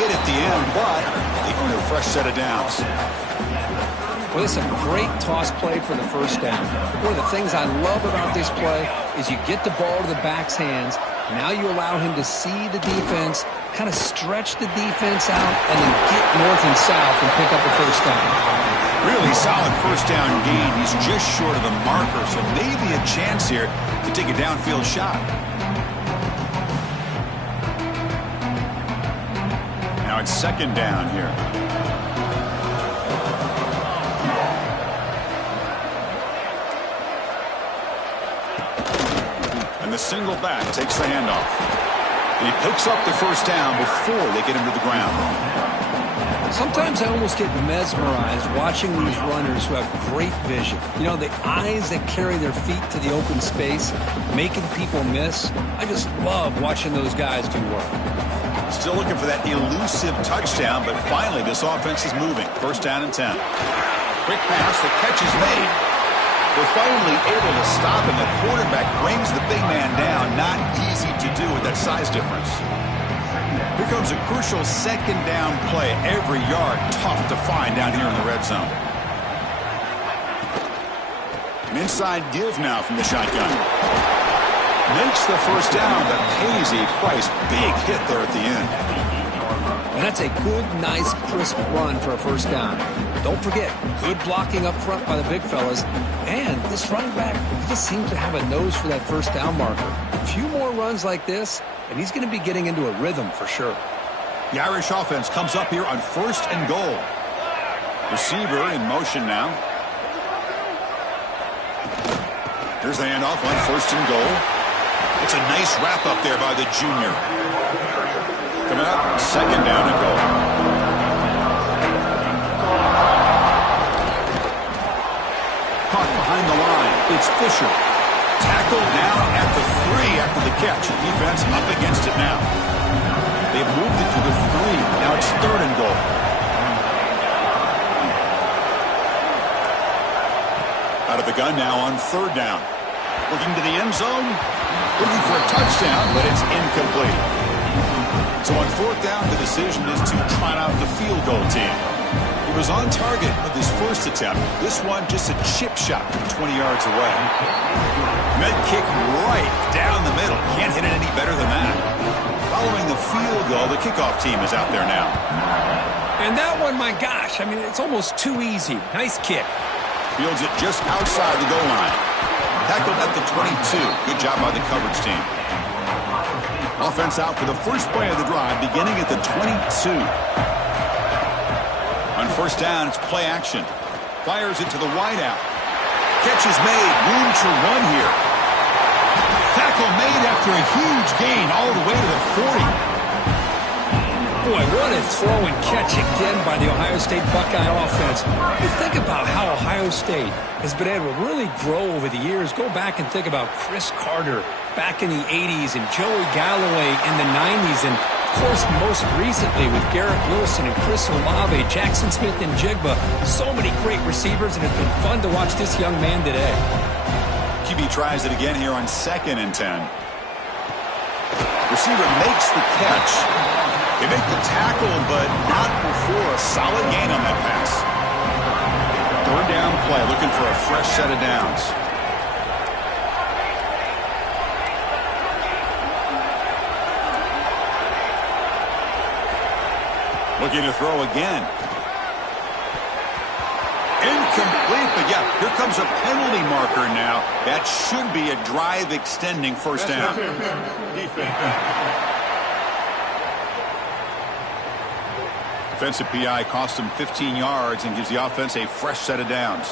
hit at the end, but they earn a fresh set of downs. Well, it's a great toss play for the first down. One of the things I love about this play is you get the ball to the back's hands. Now you allow him to see the defense, kind of stretch the defense out, and then get north and south and pick up the first down. Really solid first down gain. He's just short of the marker, so maybe a chance here to take a downfield shot. Now it's second down here. And the single back takes the handoff. And he picks up the first down before they get him to the ground. Sometimes I almost get mesmerized watching these runners who have great vision. You know, the eyes that carry their feet to the open space, making people miss. I just love watching those guys do work. Still looking for that elusive touchdown, but finally this offense is moving. First down and 10. Quick pass, the catch is made. They're finally able to stop him. The quarterback brings the big man down. Not easy to do with that size difference. Here comes a crucial second down play. Every yard tough to find down here in the red zone. An inside give now from the shotgun. Makes the first down, but pays a price. Big hit there at the end. And that's a good, nice, crisp run for a first down. Don't forget, good blocking up front by the big fellas. And this running back just seems to have a nose for that first down marker. A few more runs like this, and he's going to be getting into a rhythm for sure. The Irish offense comes up here on first and goal. Receiver in motion now. Here's the handoff on first and goal. It's a nice wrap up there by the junior. Coming up, second down and goal. Caught behind the line. It's Fisher. Tackled down at the 3 after the catch. Defense up against it now. They've moved it to the 3. Now it's third and goal. Out of the gun now on third down. Looking to the end zone. Looking for a touchdown, but it's incomplete. So on fourth down, the decision is to trot out the field goal team. He was on target with his first attempt. This one just a chip shot from 20 yards away. Med kick right down the middle. Can't hit it any better than that. Following the field goal, the kickoff team is out there now. And that one, my gosh, I mean, it's almost too easy. Nice kick. Fields it just outside the goal line. Tackled at the 22. Good job by the coverage team. Offense out for the first play of the drive, beginning at the 22. On first down, it's play action. Fires it to the wideout. Catch is made. Room to run here. Tackle made after a huge gain all the way to the 40. Boy, what a throw and catch again by the Ohio State Buckeye offense. You think about how Ohio State has been able to really grow over the years. Go back and think about Chris Carter back in the 80s and Joey Galloway in the 90s. And, of course, most recently with Garrett Wilson and Chris Olave, Jackson Smith and Jigba. So many great receivers, and it's been fun to watch this young man today. QB tries it again here on second and 10. Receiver makes the catch. They make the tackle, but not before a solid gain on that pass. Third down play, looking for a fresh set of downs. Looking to throw again. Incomplete, but yeah, here comes a penalty marker now. That should be a drive-extending first down. Defensive PI cost him 15 yards and gives the offense a fresh set of downs.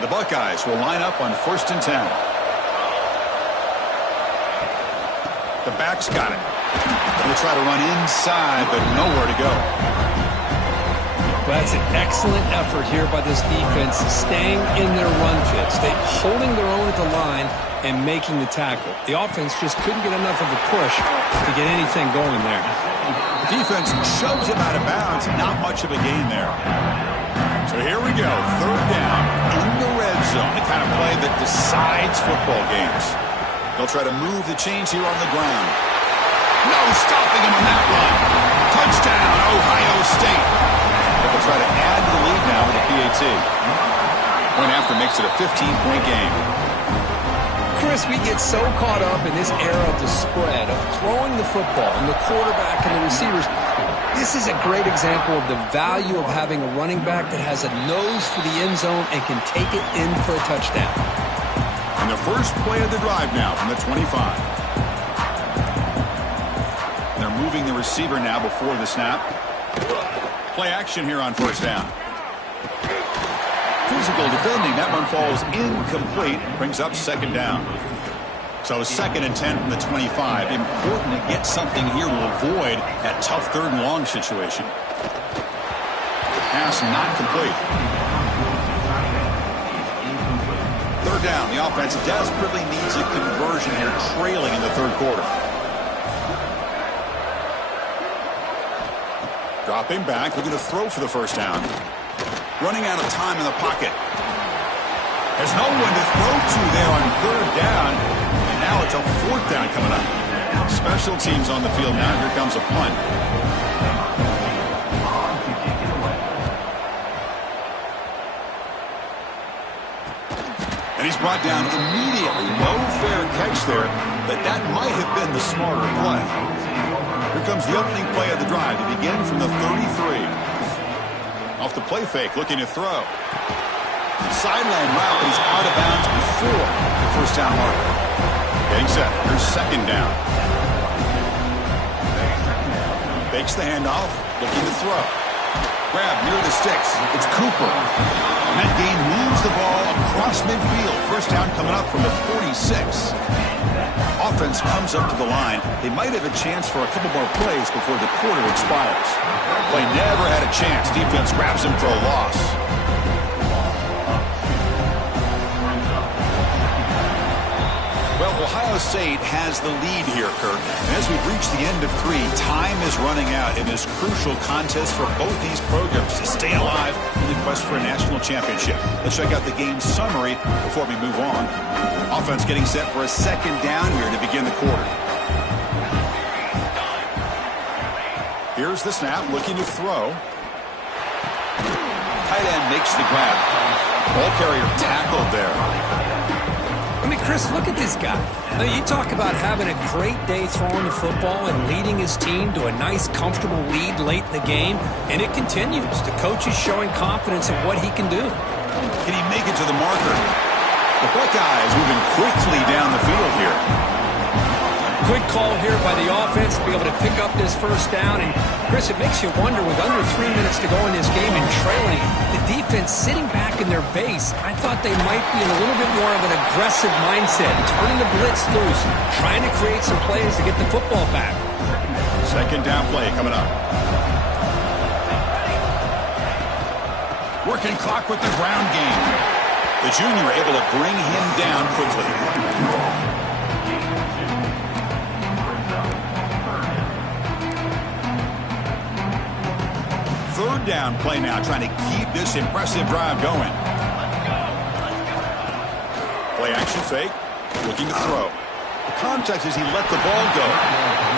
The Buckeyes will line up on first and 10. The back's got it. He'll try to run inside, but nowhere to go. Well, that's an excellent effort here by this defense, staying in their run fits. They're holding their own at the line and making the tackle. The offense just couldn't get enough of a push to get anything going there. Defense shoves him out of bounds. Not much of a gain there. So here we go. Third down in the red zone. The kind of play that decides football games. They'll try to move the chains here on the ground. No stopping him on that run. Touchdown, makes it a 15-point game. Chris, we get so caught up in this era of the spread, of throwing the football and the quarterback and the receivers. This is a great example of the value of having a running back that has a nose for the end zone and can take it in for a touchdown. And the first play of the drive now from the 25. And they're moving the receiver now before the snap. Play action here on first down. Physical defending. That one falls incomplete. Brings up second down. So 2nd and 10 from the 25. Important to get something here to avoid that tough 3rd and long situation. Pass not complete. 3rd down. The offense desperately needs a conversion here, trailing in the 3rd quarter. Dropping back, looking to throw for the first down. Running out of time in the pocket. There's no one to throw to there on 3rd down. And now it's a 4th down coming up. Special teams on the field now. Here comes a punt. And he's brought down immediately. No fair catch there, but that might have been the smarter play. Here comes the opening play of the drive to begin from the 33. Off the play fake, looking to throw. Sideline route, he's out of bounds before the first down marker. Getting set. Here's 2nd down. Fakes the handoff, looking to throw. Grab near the sticks. It's Cooper. And that gain moves the ball across midfield. First down coming up from the 46. Offense comes up to the line. They might have a chance for a couple more plays before the quarter expires. Play never had a chance. Defense grabs him for a loss. Well, Ohio State has the lead here, Kirk. And as we've reached the end of 3, time is running out in this crucial contest for both these programs to stay alive in the quest for a national championship. Let's check out the game summary before we move on. Offense getting set for a 2nd down here to begin the quarter. Here's the snap, looking to throw. Tight end makes the grab. Ball carrier tackled there. I mean, Chris, look at this guy. Now, you talk about having a great day throwing the football and leading his team to a nice, comfortable lead late in the game, and it continues. The coach is showing confidence in what he can do. Can he make it to the marker? The Buckeyes moving quickly down the field here. Good call here by the offense to be able to pick up this first down. And, Chris, it makes you wonder, with under 3 minutes to go in this game and trailing, the defense sitting back in their base, I thought they might be in a little bit more of an aggressive mindset, turning the blitz loose, trying to create some plays to get the football back. 2nd down play coming up. Working clock with the ground game. The junior able to bring him down quickly. 3rd down play now, trying to keep this impressive drive going. Play action fake, looking to throw. The context is he let the ball go.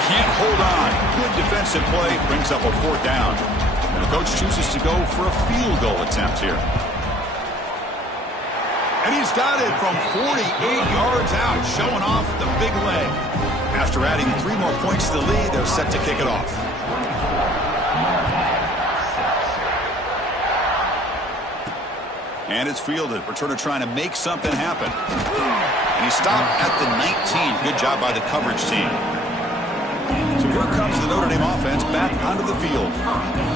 Can't hold on. Good defensive play, brings up a 4th down. And the coach chooses to go for a field goal attempt here. And he's got it from 48 yards out, showing off the big leg. After adding 3 more points to the lead, they're set to kick it off. And it's fielded. Returner trying to make something happen. And he stopped at the 19. Good job by the coverage team. So here comes the Notre Dame offense back onto the field.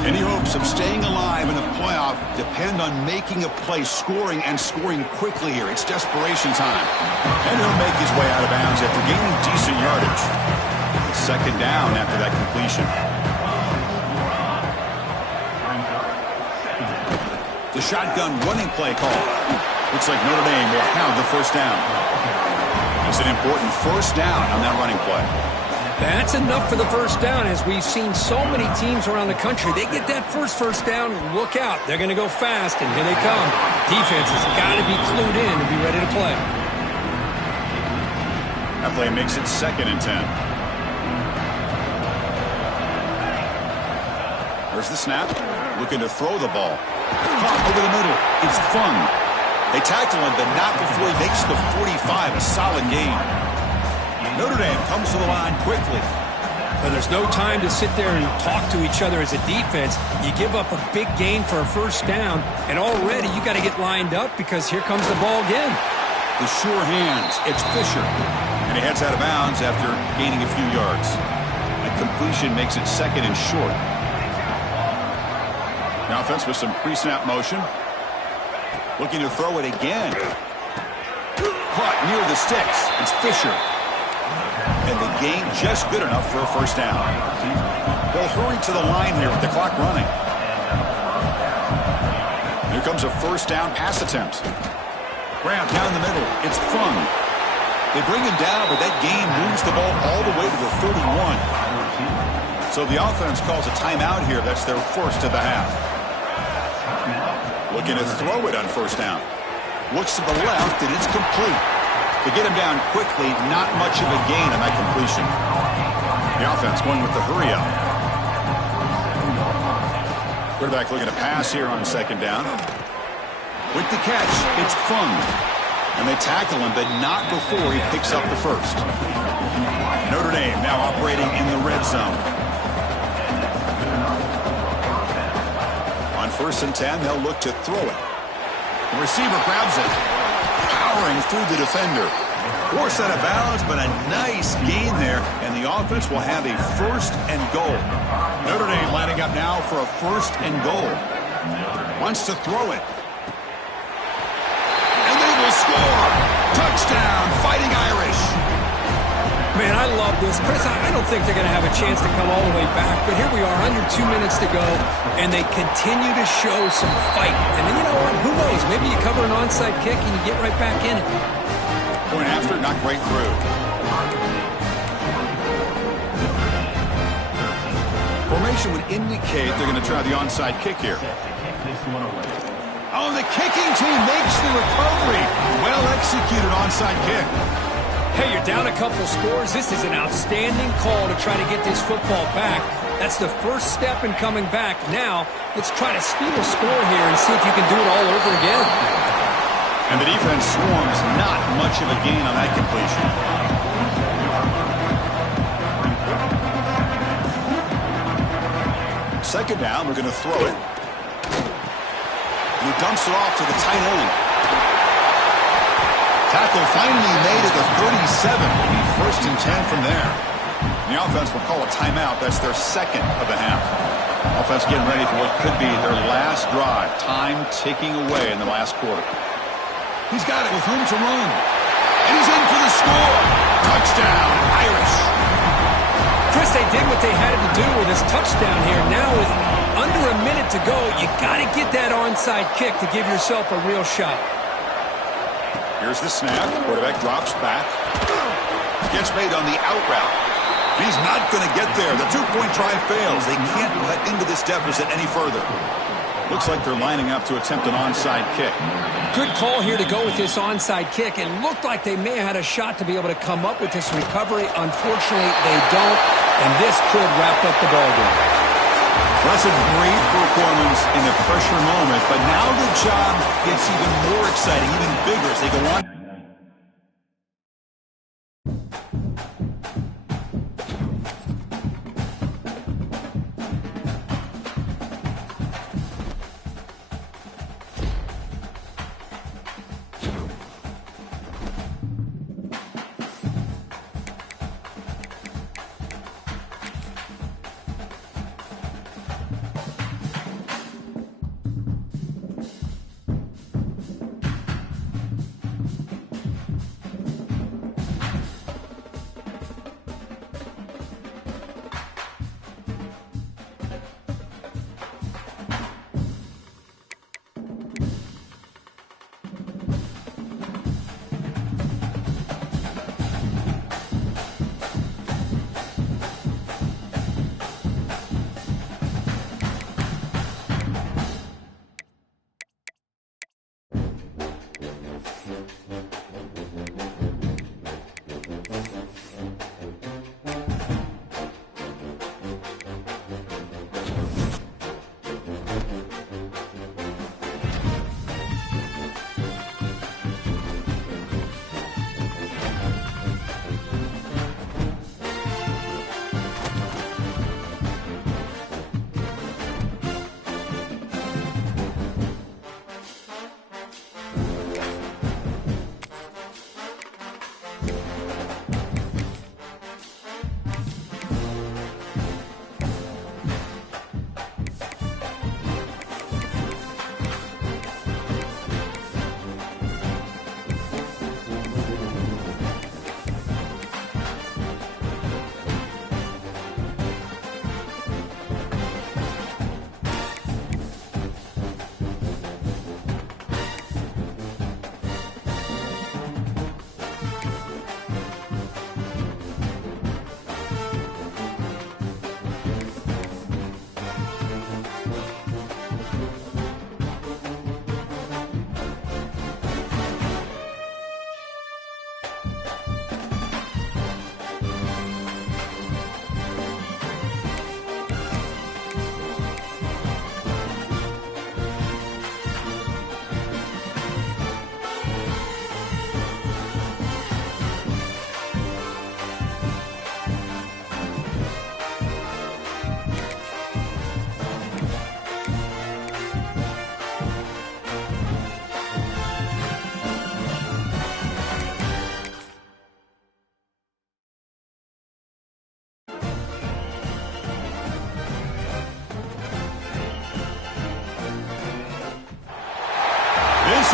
Any hopes of staying alive in the playoff depend on making a play, scoring, and scoring quickly here. It's desperation time. And he'll make his way out of bounds after gaining decent yardage. 2nd down after that completion. The shotgun running play call. Looks like Notre Dame will have the first down. It's an important first down on that running play. That's enough for the first down, as we've seen so many teams around the country. They get that first down, look out. They're going to go fast, and here they come. Defense has got to be clued in to be ready to play. That play makes it 2nd and 10. There's the snap. Looking to throw the ball. Caught over the middle. It's Fung. They tackle him, but not before he makes the 45, a solid gain. Notre Dame comes to the line quickly. But there's no time to sit there and talk to each other as a defense. You give up a big gain for a first down, and already you got to get lined up because here comes the ball again. The sure hands. It's Fisher. And he heads out of bounds after gaining a few yards. A completion makes it second and short. The offense with some pre-snap motion. Looking to throw it again. Caught near the sticks. It's Fisher. And the gain just good enough for a first down. They'll hurry to the line here with the clock running. Here comes a first down pass attempt. Grab down the middle. It's Fung. They bring him down, but that gain moves the ball all the way to the 31. So the offense calls a timeout here. That's their first of the half. Looking to throw it on first down. Looks to the left, and it's complete. To get him down quickly, not much of a gain on that completion. The offense going with the hurry up. Quarterback looking to pass here on second down. With the catch, it's Fung. And they tackle him, but not before he picks up the first. Notre Dame now operating in the red zone. On 1st and 10, they'll look to throw it. The receiver grabs it, powering through the defender. Forced out of bounds, but a nice gain there, and the offense will have a first and goal. Notre Dame lining up now for a first and goal. Wants to throw it. And they will score. Touchdown, Fighting Irish. Man, I love this. Chris, I don't think they're going to have a chance to come all the way back, but here we are, under 2 minutes to go, and they continue to show some fight. And then, you know what, who knows? Maybe you cover an onside kick and you get right back in it. Point after, knocked right through. Formation would indicate they're going to try the onside kick here. Oh, the kicking team makes the recovery. Well executed onside kick. Hey, you're down a couple scores. This is an outstanding call to try to get this football back. That's the first step in coming back. Now, let's try to steal a score here and see if you can do it all over again. And the defense swarms, not much of a gain on that completion. Second down, we're going to throw it. He dumps it off to the tight end. Tackle finally made at the 37. Will be 1st and 10 from there. The offense will call a timeout. That's their second of the half. Offense getting ready for what could be their last drive. Time ticking away in the last quarter. He's got it with room to run. And he's in for the score. Touchdown, Irish. Chris, they did what they had to do with this touchdown here. Now with under a minute to go, you got to get that onside kick to give yourself a real shot. Here's the snap. Quarterback drops back. Gets made on the out route. He's not going to get there. The two-point try fails. They can't cut into this deficit any further. Looks like they're lining up to attempt an onside kick. Good call here to go with this onside kick. It looked like they may have had a shot to be able to come up with this recovery. Unfortunately, they don't, and this could wrap up the ballgame. That's a great performance in the pressure moment, but now the job gets even more exciting, even bigger as they go on.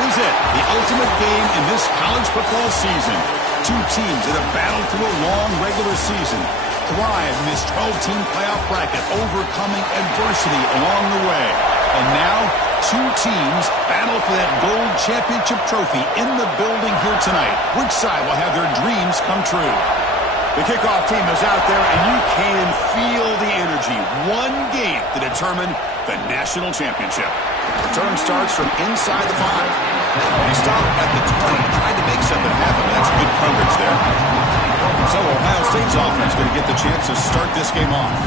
is it, the ultimate game in this college football season. Two teams that have battled through a long regular season, thrive in this 12-team playoff bracket, overcoming adversity along the way. And now, two teams battle for that gold championship trophy in the building here tonight. Which side will have their dreams come true? The kickoff team is out there, and you can feel the energy. One game to determine the national championship. Return starts from inside the 5. They stop at the 20, tried to make something happen, but that's good coverage there. So Ohio State's offense going to get the chance to start this game off.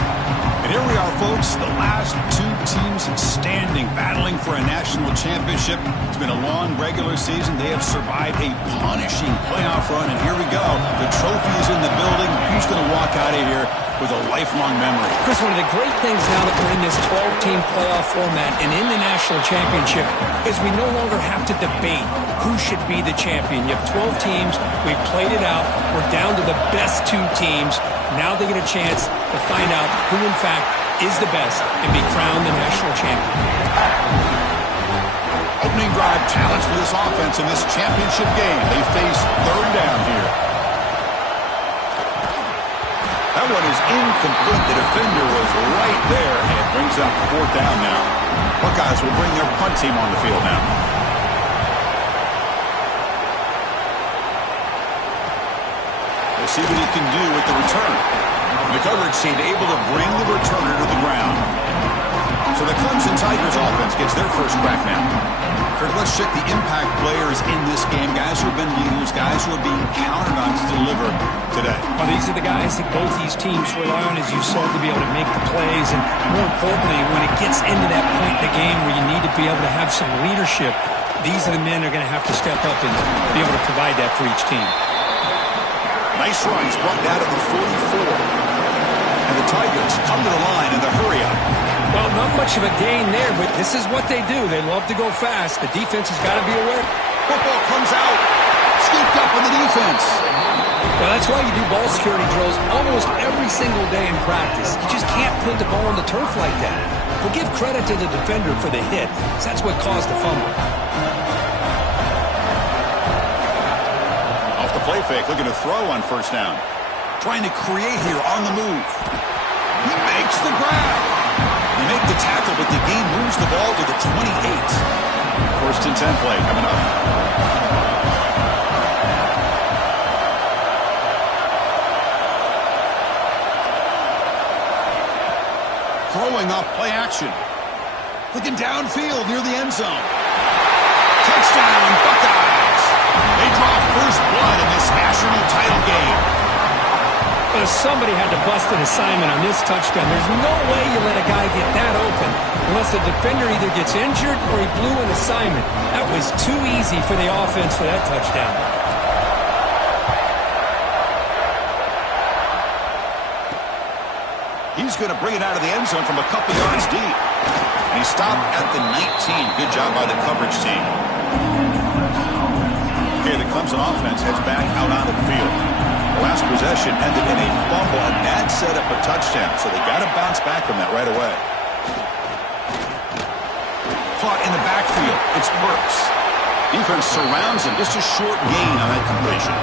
And here we are, folks, the last two teams standing, battling for a national championship. It's been a long regular season. They have survived a punishing playoff run, and here we go. The trophy is in the building. Who's going to walk out of here with a lifelong memory? Chris, one of the great things now that we're in this 12-team playoff format and in the national championship is we no longer have to debate who should be the champion. You have 12 teams. We've played it out. We're down to the best two teams. Now they get a chance to find out who, in fact, is the best and be crowned the national champion. Opening drive challenge for this offense in this championship game. They face third down here. That one is incomplete. The defender was right there, and it brings up fourth down now. Buckeyes will bring their punt team on the field now. We'll see what he can do with the return. The coverage team able to bring the returner to the ground. So the Clemson Tigers offense gets their first crack now. First, let's check the impact players in this game. Guys who have been leaders, guys who are being counted on to deliver today. Well, these are the guys that both these teams rely on, as you said, to be able to make the plays. And more importantly, when it gets into that point in the game where you need to be able to have some leadership, these are the men that are going to have to step up and be able to provide that for each team. Nice run. He's brought down to the 44. And the Tigers come to the line in the hurry-up. Well, not much of a gain there, but this is what they do. They love to go fast. The defense has got to be aware. Football comes out. Scooped up in the defense. Well, that's why you do ball security drills almost every single day in practice. You just can't put the ball on the turf like that. But give credit to the defender for the hit, because that's what caused the fumble. Off the play fake, looking to throw on first down. Trying to create here on the move. He makes the grab. They make the tackle, but the game moves the ball to the 28. First and 10 play coming up. Throwing off play action. Looking downfield near the end zone. Touchdown, Buckeyes. They draw first blood in this national title game. But somebody had to bust an assignment on this touchdown. There's no way you let a guy get that open unless the defender either gets injured or he blew an assignment. That was too easy for the offense for that touchdown. He's going to bring it out of the end zone from a couple yards deep. And he stopped at the 19. Good job by the coverage team. Okay, the Clemson offense heads back out onto the field. Last possession ended in a fumble, and that set up a touchdown. So they got to bounce back from that right away. Caught in the backfield. It's Burks. Defense surrounds him. Just a short gain on that completion.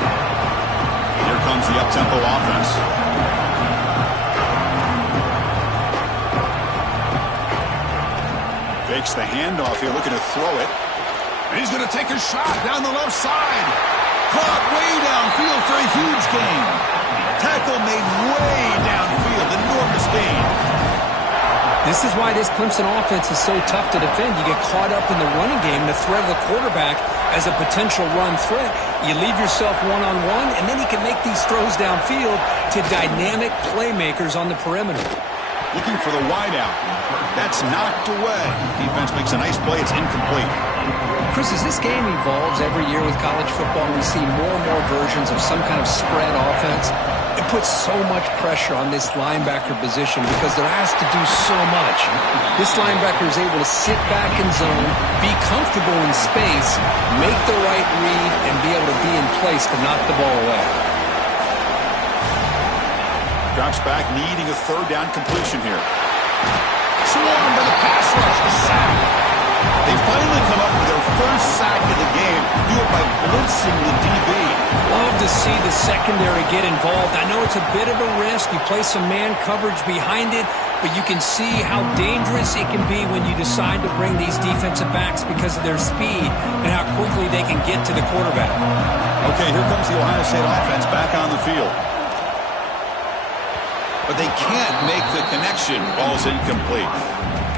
Here comes the up-tempo offense. Fakes the handoff here, looking to throw it. And he's going to take a shot down the left side. Caught way downfield for a huge gain. Tackle made way downfield. Enormous gain. This is why this Clemson offense is so tough to defend. You get caught up in the running game, the threat of the quarterback as a potential run threat. You leave yourself one-on-one, and then you can make these throws downfield to dynamic playmakers on the perimeter. Looking for the wideout. That's knocked away. Defense makes a nice play. It's incomplete. Chris, as this game evolves every year with college football, we see more and more versions of some kind of spread offense. It puts so much pressure on this linebacker position because there has to do so much. This linebacker is able to sit back in zone, be comfortable in space, make the right read, and be able to be in place to knock the ball away. Drops back, needing a third down completion here. Swarmed by the pass rush, the sack. They finally come up with their first sack of the blitzing the DB. Love to see the secondary get involved. I know it's a bit of a risk. You play some man coverage behind it, but you can see how dangerous it can be when you decide to bring these defensive backs because of their speed and how quickly they can get to the quarterback. Okay, here comes the Ohio State offense back on the field. But they can't make the connection. Ball's incomplete.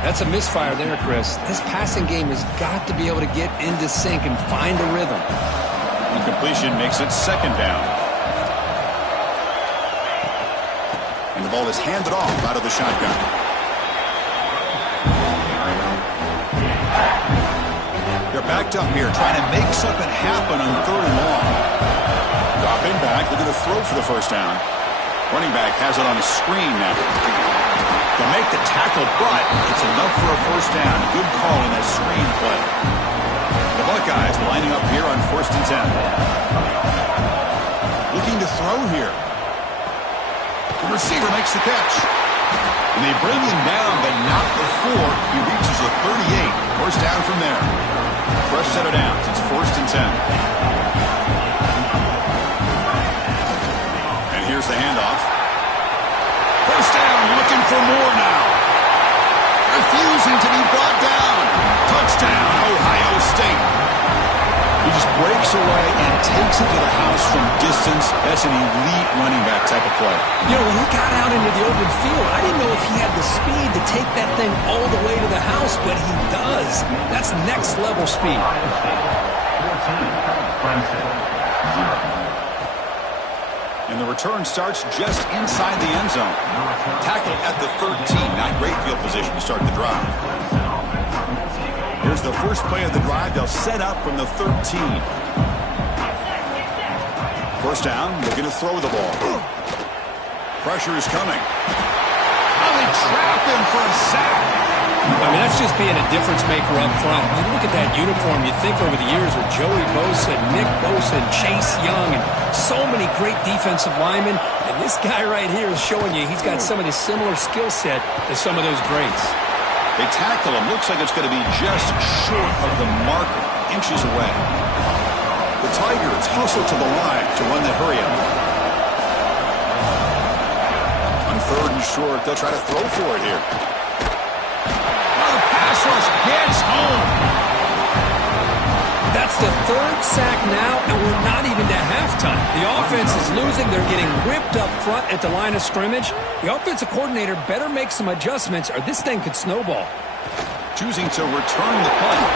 That's a misfire there, Chris. This passing game has got to be able to get into sync and find a rhythm. Incompletion makes it second down. And the ball is handed off out of the shotgun. They're backed up here, trying to make something happen on third and long. Dropping back, looking to throw for the first down. Running back has it on a screen now. They'll make the tackle, but it's enough for a first down. Good call in that screen play. The Buckeyes lining up here on 1st and 10. Looking to throw here. The receiver makes the catch. And they bring him down, but not before he reaches the 38. First down from there. Fresh set of downs. It's 1st and 10. And here's the handoff. First down, looking for more now. Refusing to be brought down. Touchdown, Ohio State. He just breaks away and takes it to the house from distance. That's an elite running back type of play. You know, when he got out into the open field, I didn't know if he had the speed to take that thing all the way to the house, but he does. That's next level speed. And the return starts just inside the end zone. Tackle at the 13. Not great field position to start the drive. Here's the first play of the drive. They'll set up from the 13. First down, looking to throw the ball. Pressure is coming. Oh, they trap him for a sack. I mean, that's just being a difference maker up front. You look at that uniform, you think over the years with Joey Bosa, Nick Bosa, and Chase Young, and so many great defensive linemen. And this guy right here is showing you he's got some of the similar skill set as some of those greats. They tackle him. Looks like it's going to be just short of the marker, inches away. The Tigers hustle to the line to run the hurry-up. On 3rd and short, they'll try to throw for it here. Rush gets home. That's the 3rd sack now, and we're not even to halftime. The offense is losing. They're getting ripped up front at the line of scrimmage. The offensive coordinator better make some adjustments, or this thing could snowball. Choosing to return the punt.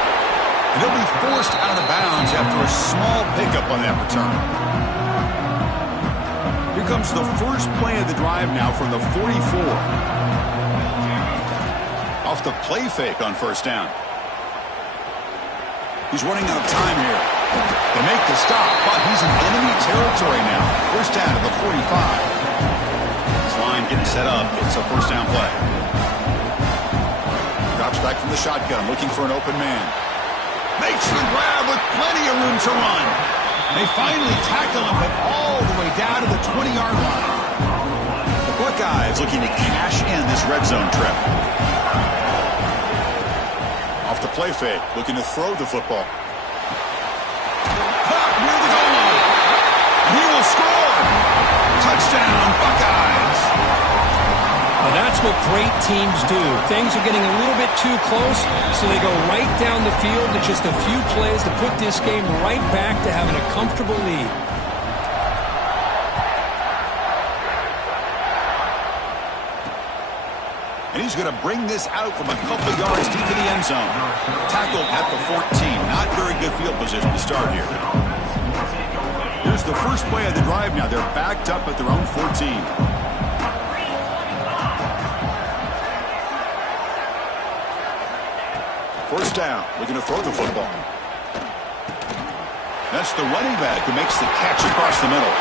And he'll be forced out of bounds after a small pickup on that return. Here comes the first play of the drive now from the 44. Off the play fake on first down. He's running out of time here. They make the stop, but he's in enemy territory now. First down to the 45. This line getting set up. It's a first down play. Drops back from the shotgun, looking for an open man. Makes the grab with plenty of room to run. They finally tackle him, but all the way down to the 20-yard line. The Buckeyes looking to cash in this red zone trip. Off the play fake, looking to throw the football. Caught near the goal line. He will score. Touchdown, Buckeyes. Well, that's what great teams do. Things are getting a little bit too close, so they go right down the field to just a few plays to put this game right back to having a comfortable lead. And he's going to bring this out from a couple of yards deep in the end zone. Tackled at the 14. Not very good field position to start here. Here's the first play of the drive now. They're backed up at their own 14. First down. Looking to throw the football. That's the running back who makes the catch across the middle.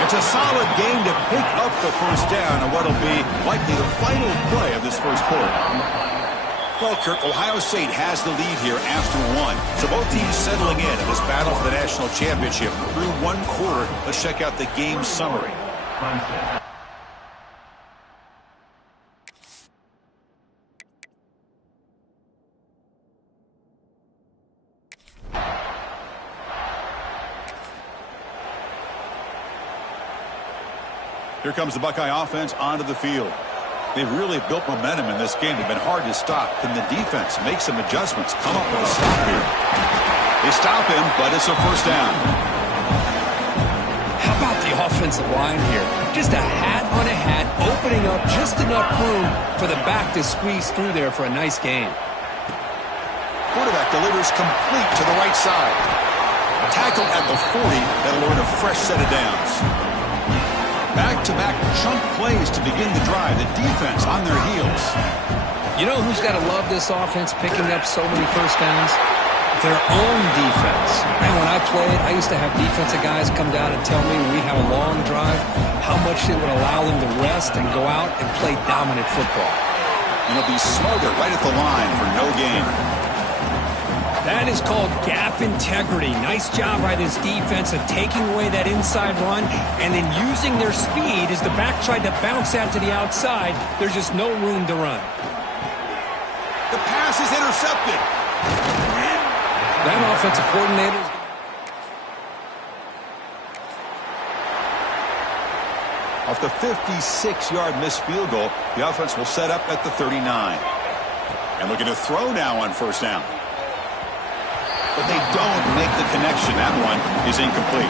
It's a solid game to pick up the first down on what will be likely the final play of this first quarter. Well, Kirk, Ohio State has the lead here after one. So both teams settling in this battle for the national championship through one quarter. Let's check out the game summary. Here comes the Buckeye offense onto the field. They've really built momentum in this game. They've been hard to stop. Can the defense make some adjustments, come up with a stop here? They stop him, but it's a first down. How about the offensive line here? Just a hat on a hat, opening up just enough room for the back to squeeze through there for a nice gain. Quarterback delivers complete to the right side. Tackled at the 40. That'll earn a fresh set of downs. Back-to-back chunk plays to begin the drive. The defense on their heels. You know who's got to love this offense picking up so many first downs? Their own defense. Man, when I played, I used to have defensive guys come down and tell me when we have a long drive how much it would allow them to rest and go out and play dominant football. And it'll be smothered right at the line for no gain. That is called gap integrity. Nice job by this defense of taking away that inside run and then using their speed as the back tried to bounce out to the outside. There's just no room to run. The pass is intercepted. That offensive coordinator. Off the 56-yard missed field goal, the offense will set up at the 39. And looking to throw now on first down. But they don't make the connection. That one is incomplete.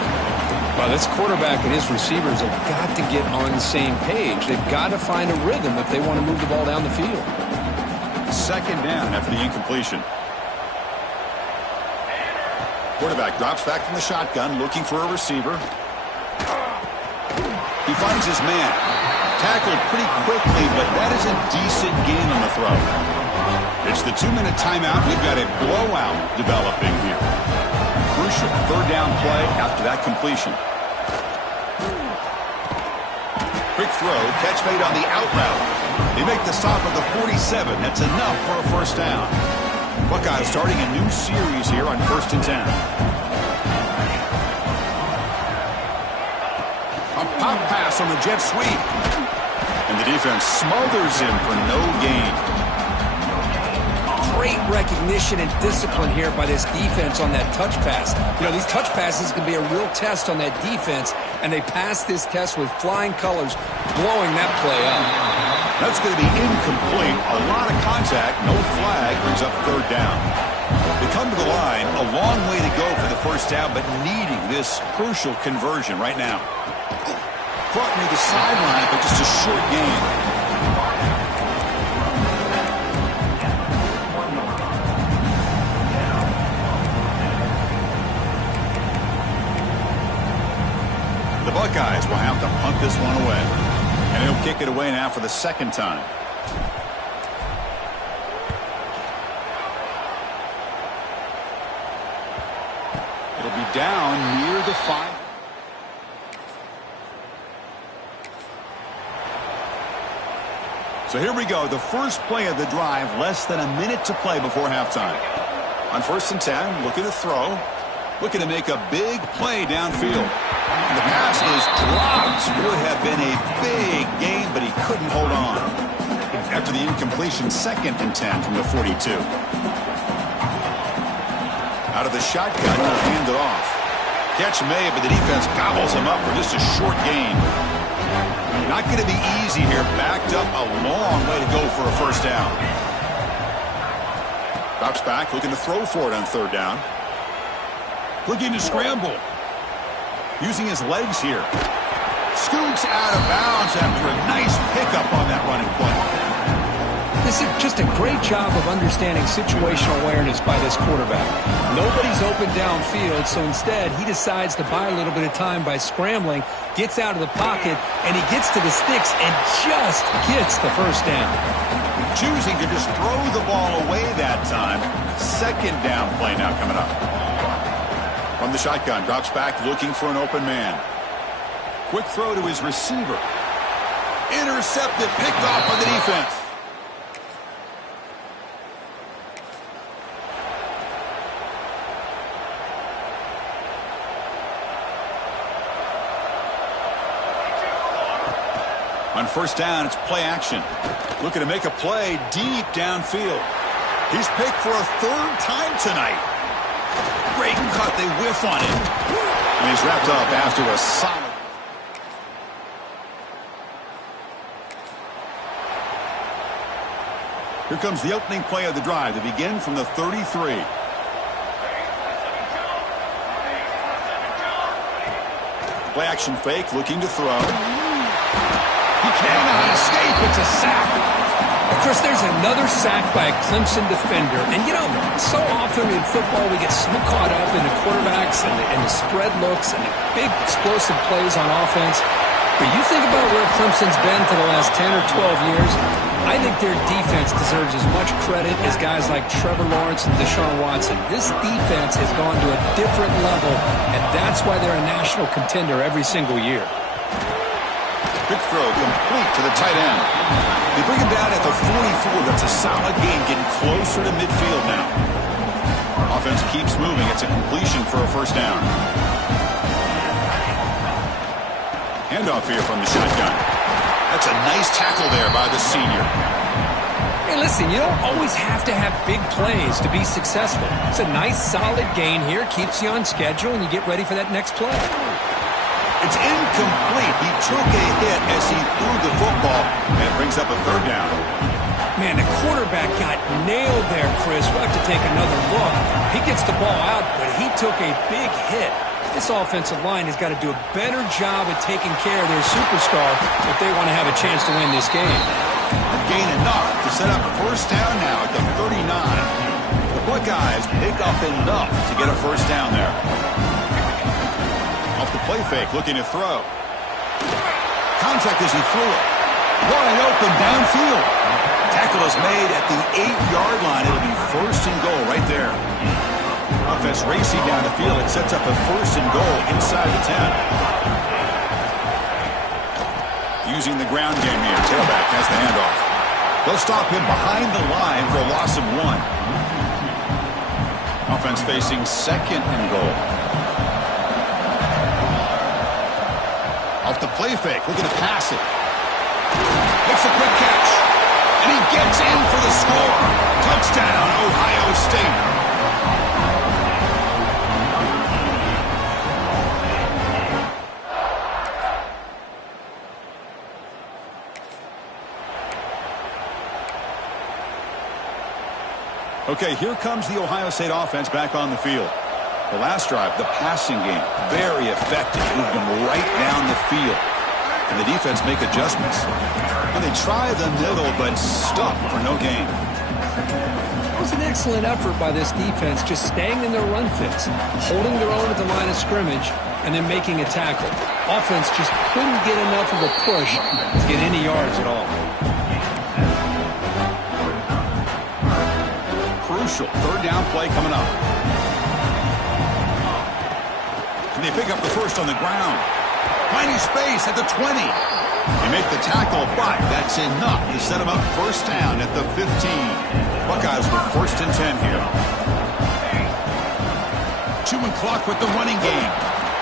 Well, this quarterback and his receivers have got to get on the same page. They've got to find a rhythm if they want to move the ball down the field. Second down after the incompletion. Quarterback drops back from the shotgun, looking for a receiver. He finds his man. Tackled pretty quickly, but that is a decent gain on the throw. It's the 2-minute timeout. We've got a blowout developing here. Crucial third down play after that completion. Quick throw, catch made on the out route. They make the stop at the 47. That's enough for a first down. Buckeyes starting a new series here on 1st and 10. A pop pass on the jet sweep. And the defense smothers him for no gain. Great recognition and discipline here by this defense on that touch pass. You know, these touch passes can be a real test on that defense, and they pass this test with flying colors, blowing that play up. That's going to be incomplete. A lot of contact, no flag, brings up third down. They come to the line, a long way to go for the first down, but needing this crucial conversion right now. Caught near the sideline, but just a short gain. The Buckeyes will have to punt this one away. And he'll kick it away now for the second time. It'll be down near the 5. So here we go. The first play of the drive, less than a minute to play before halftime. On 1st and 10, looking to throw. Looking to make a big play downfield. And the pass is dropped. Would have been a big gain, but he couldn't hold on. After the incompletion, 2nd and 10 from the 42. Out of the shotgun, he'll hand it off. Catch made, but the defense gobbles him up for just a short gain. Not going to be easy here. Backed up a long way to go for a first down. Drops back, looking to throw for it on third down. Looking to scramble. Using his legs here. Scoots out of bounds after a nice pickup on that running play. This is just a great job of understanding situational awareness by this quarterback. Nobody's open downfield, so instead he decides to buy a little bit of time by scrambling, gets out of the pocket, and he gets to the sticks and just gets the first down. Choosing to just throw the ball away that time. Second down play now coming up. From the shotgun, drops back looking for an open man. Quick throw to his receiver. Intercepted, picked off by the defense. On first down, it's play action. Looking to make a play deep downfield. He's picked for a third time tonight. Great cut, they whiff on it. And he's wrapped up after a solid. Here comes the opening play of the drive to begin from the 33. Play action fake, looking to throw. He cannot escape. It's a sack. Chris, there's another sack by a Clemson defender. And, you know, so often in football we get so caught up in the quarterbacks and the spread looks and the big explosive plays on offense. But you think about where Clemson's been for the last 10 or 12 years, I think their defense deserves as much credit as guys like Trevor Lawrence and Deshaun Watson. This defense has gone to a different level, and that's why they're a national contender every single year. Quick throw complete to the tight end. They bring him down at the 44. That's a solid gain, getting closer to midfield now. Offense keeps moving. It's a completion for a first down. Handoff here from the shotgun. That's a nice tackle there by the senior. Hey, listen, you don't always have to have big plays to be successful. It's a nice, solid gain here. Keeps you on schedule, and you get ready for that next play. It's incomplete. He took a hit as he threw the football, and it brings up a third down. Man, the quarterback got nailed there, Chris. We'll have to take another look. He gets the ball out, but he took a big hit. This offensive line has got to do a better job at taking care of their superstar if they want to have a chance to win this game. Gain enough to set up first down now at the 39. The Buckeyes pick up enough to get a first down there. Off the play fake, looking to throw. Contact as he threw it. Wide open downfield. Tackle is made at the 8-yard line. It'll be first and goal right there. Offense racing down the field. It sets up a first and goal inside the 10. Using the ground game here. Tailback has the handoff. They'll stop him behind the line for a loss of 1. Offense facing second and goal. Off the play fake. Looking to pass it. Makes a quick catch. And he gets in for the score. Touchdown, Ohio State. Okay, here comes the Ohio State offense back on the field. The last drive, the passing game, very effective. Moved them right down the field. And the defense make adjustments. And they try the middle, but stuff for no gain. It was an excellent effort by this defense, just staying in their run fits, holding their own at the line of scrimmage, and then making a tackle. Offense just couldn't get enough of a push to get any yards at all. Crucial third down play coming up. And they pick up the first on the ground. Finding space at the 20. They make the tackle, but that's enough to set them up first down at the 15. Buckeyes with first and 10 here. Chewing clock with the running game.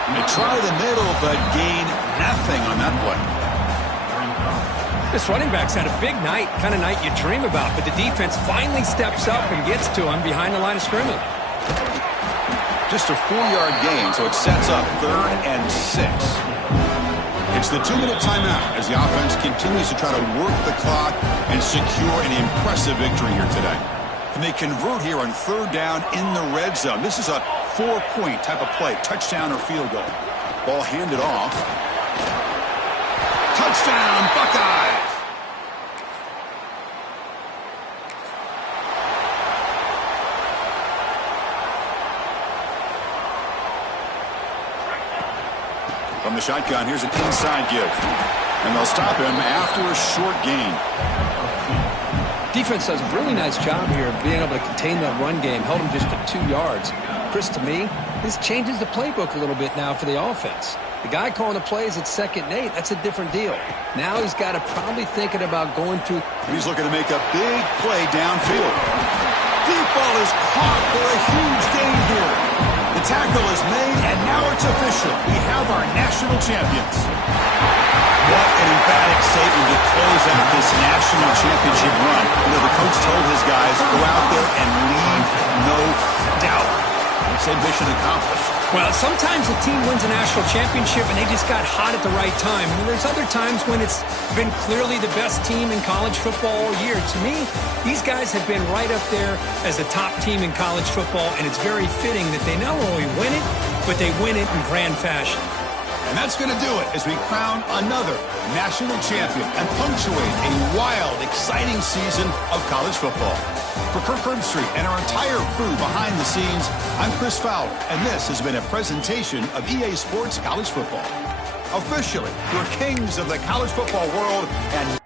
And they try the middle, but gain nothing on that play. This running back's had a big night, kind of night you dream about, but the defense finally steps up and gets to him behind the line of scrimmage. Just a 4-yard gain, so it sets up 3rd and 6. It's the 2-minute timeout as the offense continues to try to work the clock and secure an impressive victory here today. And they convert here on 3rd down in the red zone. This is a 4-point type of play, touchdown or field goal. Ball handed off. Touchdown, Buckeyes! From the shotgun, here's an inside give. And they'll stop him after a short gain. Defense does a really nice job here of being able to contain that run game. Held him just to 2 yards. Chris, to me, this changes the playbook a little bit now for the offense. The guy calling the plays at 2nd and 8, that's a different deal. Now he's got to probably thinking about going through. He's looking to make a big play downfield. Deep ball is caught for a huge gain here. The tackle is made, and now it's official. We have our national champions. What an emphatic statement to close out this national championship run. You know, the coach told his guys, go out there and leave no doubt. He said mission accomplished. Well, sometimes a team wins a national championship and they just got hot at the right time. And there's other times when it's been clearly the best team in college football all year. To me, these guys have been right up there as the top team in college football, and it's very fitting that they not only win it, but they win it in grand fashion. And that's going to do it as we crown another national champion and punctuate a wild, exciting season of college football. For Kirk Herbstreit and our entire crew behind the scenes, I'm Chris Fowler, and this has been a presentation of EA Sports College Football. Officially, your kings of the college football world, and